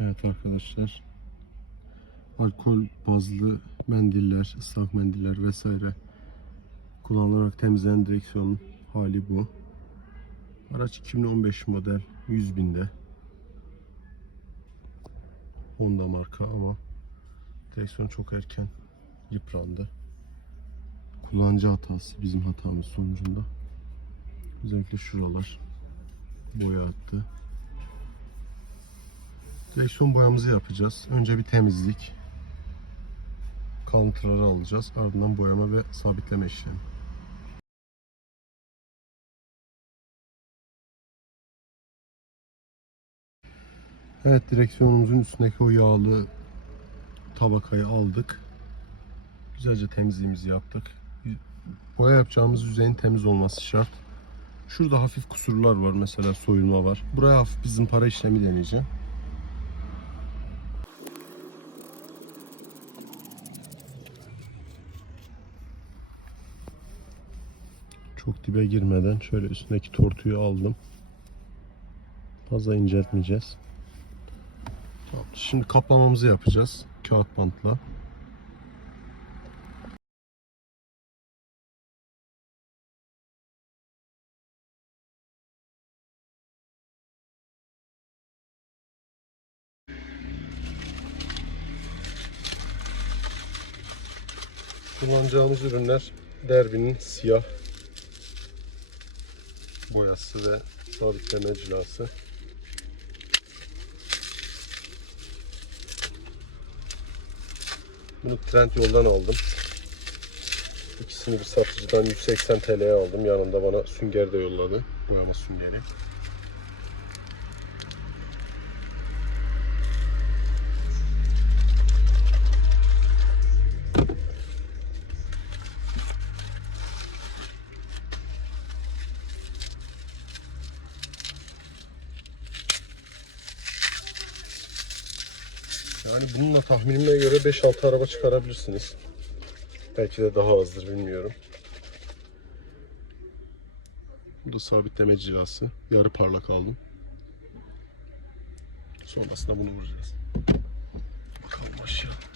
Evet arkadaşlar. Alkol bazlı mendiller, ıslak mendiller vesaire kullanılarak temizlenen direksiyonun hali bu. Araç 2015 model 100 binde. Honda marka ama direksiyon çok erken yıprandı. Kullanıcı hatası bizim hatamız sonucunda. Özellikle şuralar boya attı. Direksiyon boyamızı yapacağız. Önce bir temizlik. Kalıntıları alacağız. Ardından boyama ve sabitleme işlemi. Evet direksiyonumuzun üstündeki o yağlı tabakayı aldık. Güzelce temizliğimizi yaptık. Boya yapacağımız yüzeyin temiz olması şart. Şurada hafif kusurlar var mesela soyulma var. Buraya hafif bir zımpara işlemi deneyeceğim. Çok dibe girmeden şöyle üstündeki tortuyu aldım. Fazla inceltmeyeceğiz. Şimdi kaplamamızı yapacağız kağıt bantla. Kullanacağımız ürünler Derbi'nin siyah boyası ve sabitleme cilası. Bunu trend yoldan aldım. İkisini bir satıcıdan 180 TL'ye aldım. Yanında bana sünger de yolladı. Boyama süngeri. Yani bununla tahminime göre 5-6 araba çıkarabilirsiniz. Belki de daha azdır bilmiyorum. Bu da sabitleme cilası. Yarı parlak aldım. Sonrasında bunu vuracağız. Bakalım aşağı.